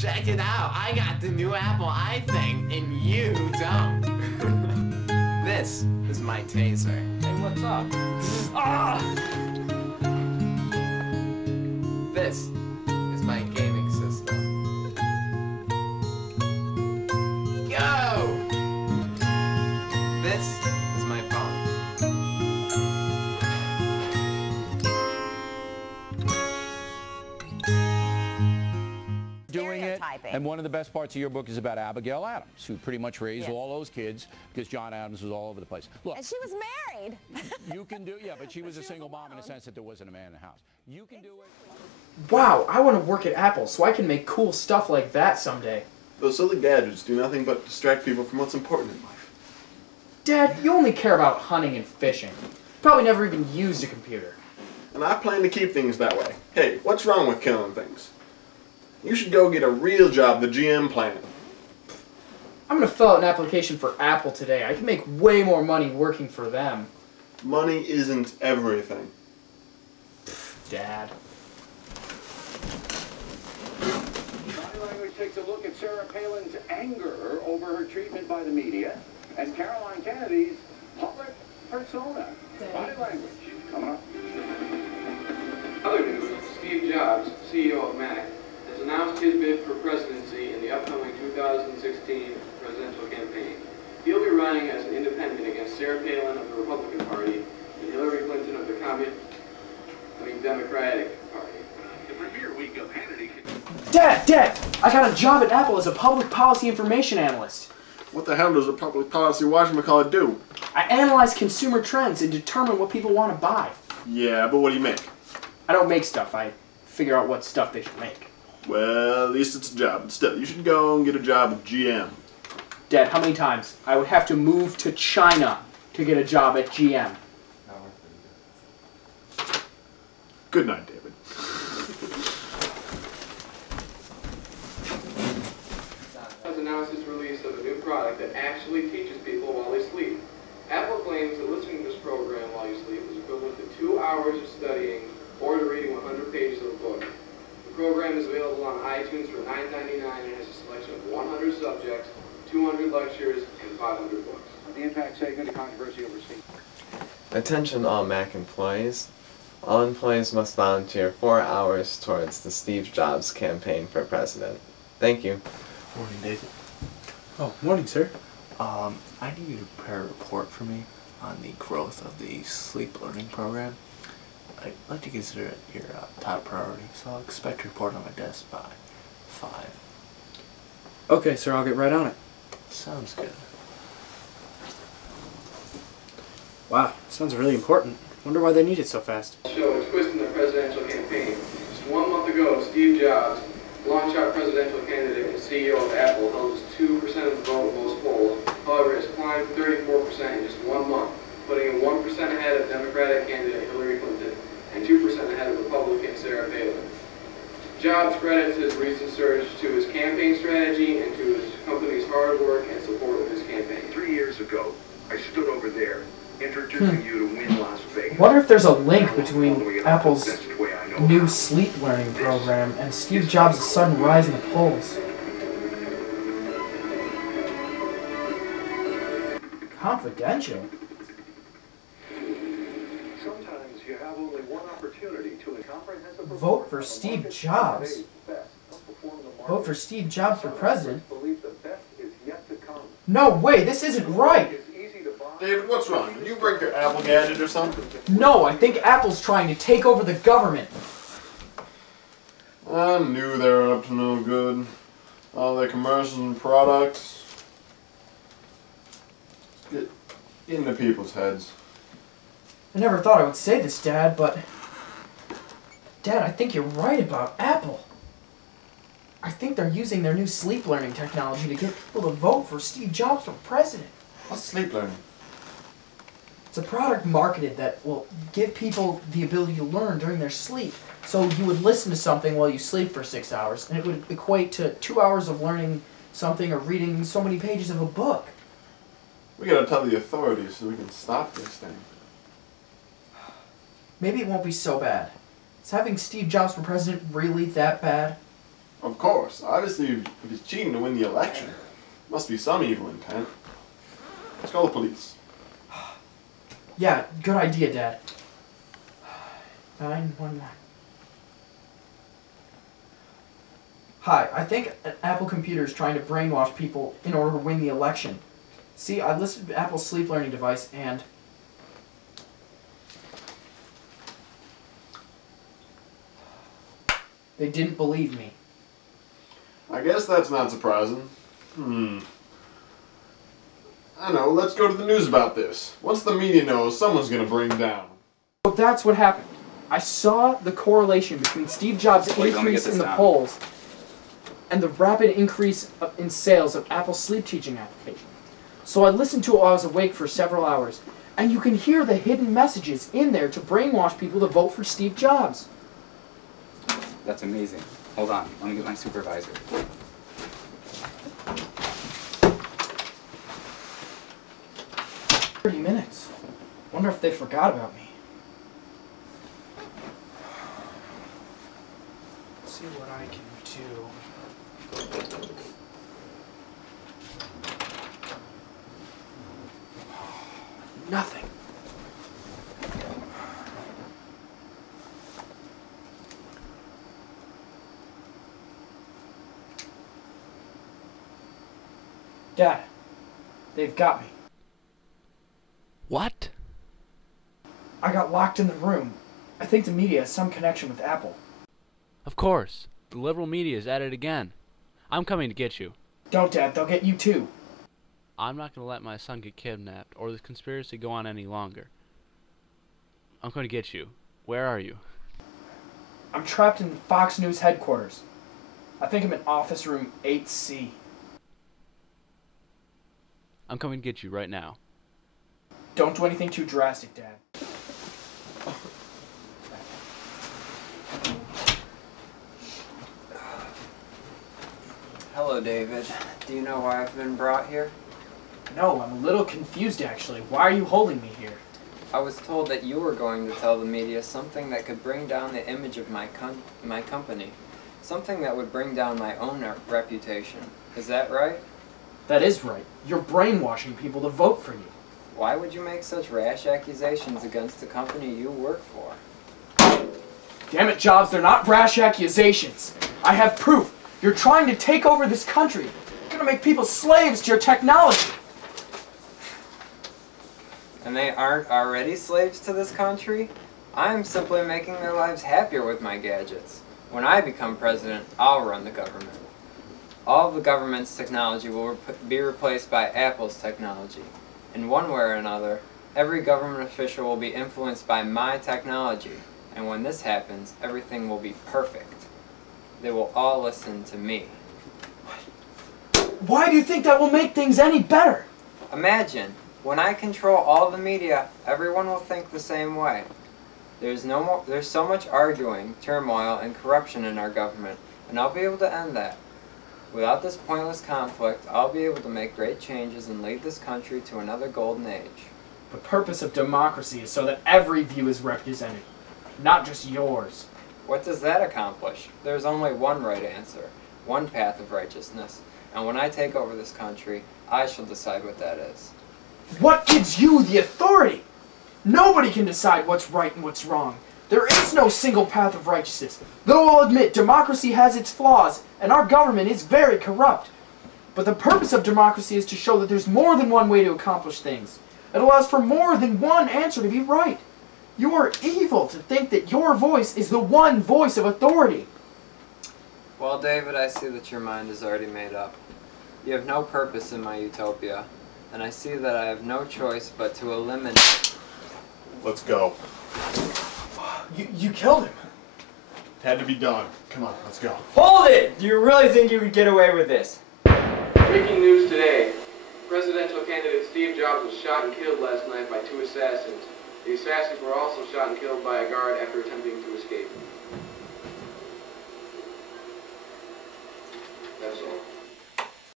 Check it out. I got the new Apple iThing, and you don't. This is my taser. Hey, what's up? Ah! This is my gaming system. Go! This is my phone. Doing it, and one of the best parts of your book is about Abigail Adams, who pretty much raised all those kids because John Adams was all over the place. Look, and she was married. You can do, yeah, but she was a single mom in the sense that there wasn't a man in the house. You can do it. Wow, I want to work at Apple so I can make cool stuff like that someday. Those silly gadgets do nothing but distract people from what's important in life. Dad, you only care about hunting and fishing. You probably never even used a computer. And I plan to keep things that way. Hey, what's wrong with killing things? You should go get a real job, the GM plan. I'm going to fill out an application for Apple today. I can make way more money working for them. Money isn't everything. Dad. Body Language takes a look at Sarah Palin's anger over her treatment by the media and Caroline Kennedy's public persona. Body Language coming up. Other news, Steve Jobs, CEO of Mac, has announced his bid for presidency in the upcoming 2016 presidential campaign. He'll be running as an independent against Sarah Palin of the Republican Party and Hillary Clinton of the Democratic Party. The premiere week of Hannity. Dad! I got a job at Apple as a public policy information analyst. What the hell does a public policy whatchamacallit do? I analyze consumer trends and determine what people want to buy. Yeah, but what do you make? I don't make stuff. I figure out what stuff they should make. Well, at least it's a job. But still, you should go and get a job at GM. Dad, how many times? I would have to move to China to get a job at GM. Good night, David. Has announced its release of a new product that actually teaches people while they sleep. Apple claims that listening to this program while you sleep is equivalent to 2 hours of studying or to reading 100 pages of a book. The program is available on iTunes for $9.99 and has a selection of 100 subjects, 200 lectures, and 500 books. The impact segment of controversy overseas. Attention all Mac employees. All employees must volunteer 4 hours towards the Steve Jobs campaign for president. Thank you. Morning, David. Oh, morning, sir. I need you to prepare a report for me on the growth of the sleep learning program. I'd like to consider it your top priority, so I'll expect a report on my desk by 5. Okay, sir, I'll get right on it. Sounds good. Wow, sounds really important. Wonder why they need it so fast. Show a twist in the presidential campaign. Just 1 month ago, Steve Jobs, long-shot presidential candidate and CEO of Apple, held just 2% of the vote in most polls. However, has climbed 34% in just 1 month, putting him 1% ahead of Democratic candidate Hillary Clinton and 2% ahead of Republican Sarah Palin. Jobs credits his recent surge to his campaign strategy and to his company's hard work and support of his campaign. 3 years ago, I stood over there, introducing you to Win Las Vegas. Wonder if there's a link between Apple's new sleep learning program and Steve Jobs' sudden rise in the polls. Confidential? Sometimes you have only one opportunity to a comprehensive Vote for Steve Jobs. Vote for Steve Jobs for president? No way, this isn't right! David, what's wrong? Did you break your Apple gadget or something? No, I think Apple's trying to take over the government. I knew they were up to no good. All their commercials and products. Get into people's heads. I never thought I would say this, Dad, but... Dad, I think you're right about Apple. I think they're using their new sleep learning technology to get people to vote for Steve Jobs for president. What's sleep learning? It's a product marketed that will give people the ability to learn during their sleep. So you would listen to something while you sleep for 6 hours, and it would equate to 2 hours of learning something or reading so many pages of a book. We gotta tell the authorities so we can stop this thing. Maybe it won't be so bad. Is having Steve Jobs for president really that bad? Of course. Obviously, if he's cheating to win the election, must be some evil intent. Let's call the police. Yeah, good idea, Dad. 911. Hi, I think an Apple computer is trying to brainwash people in order to win the election. See, I listed Apple's sleep learning device and... they didn't believe me. I guess that's not surprising. I know, let's go to the news about this. Once the media knows, someone's gonna bring down. Well, that's what happened. I saw the correlation between Steve Jobs' increase in the polls and the rapid increase in sales of Apple's sleep teaching application. So I listened to it while I was awake for several hours, and you can hear the hidden messages in there to brainwash people to vote for Steve Jobs. That's amazing. Hold on, let me get my supervisor. 30 minutes. Wonder if they forgot about me. Let's see what I can do. Nothing. Dad, they've got me. What? I got locked in the room. I think the media has some connection with Apple. Of course. The liberal media is at it again. I'm coming to get you. Don't, Dad. They'll get you too. I'm not going to let my son get kidnapped or this conspiracy go on any longer. I'm going to get you. Where are you? I'm trapped in Fox News headquarters. I think I'm in office room 8C. I'm coming to get you right now. Don't do anything too drastic, Dad. Hello, David. Do you know why I've been brought here? No, I'm a little confused actually. Why are you holding me here? I was told that you were going to tell the media something that could bring down the image of my company. Something that would bring down my own reputation. Is that right? That is right. You're brainwashing people to vote for you. Why would you make such rash accusations against the company you work for? Damn it, Jobs, they're not rash accusations. I have proof. You're trying to take over this country. You're gonna make people slaves to your technology. And they aren't already slaves to this country? I'm simply making their lives happier with my gadgets. When I become president, I'll run the government. All of the government's technology will be replaced by Apple's technology. In one way or another, every government official will be influenced by my technology. And when this happens, everything will be perfect. They will all listen to me. Why do you think that will make things any better? Imagine, when I control all the media, everyone will think the same way. There's so much arguing, turmoil, and corruption in our government, and I'll be able to end that. Without this pointless conflict, I'll be able to make great changes and lead this country to another golden age. The purpose of democracy is so that every view is represented, not just yours. What does that accomplish? There's only one right answer, one path of righteousness, and when I take over this country, I shall decide what that is. What gives you the authority? Nobody can decide what's right and what's wrong. There is no single path of righteousness. Though I'll admit democracy has its flaws, and our government is very corrupt. But the purpose of democracy is to show that there's more than one way to accomplish things. It allows for more than one answer to be right. You are evil to think that your voice is the one voice of authority. Well, David, I see that your mind is already made up. You have no purpose in my utopia, and I see that I have no choice but to eliminate... Let's go. You killed him. It had to be done. Come on, let's go. Hold it! Do you really think you could get away with this? Breaking news today. Presidential candidate Steve Jobs was shot and killed last night by 2 assassins. The assassins were also shot and killed by a guard after attempting to escape.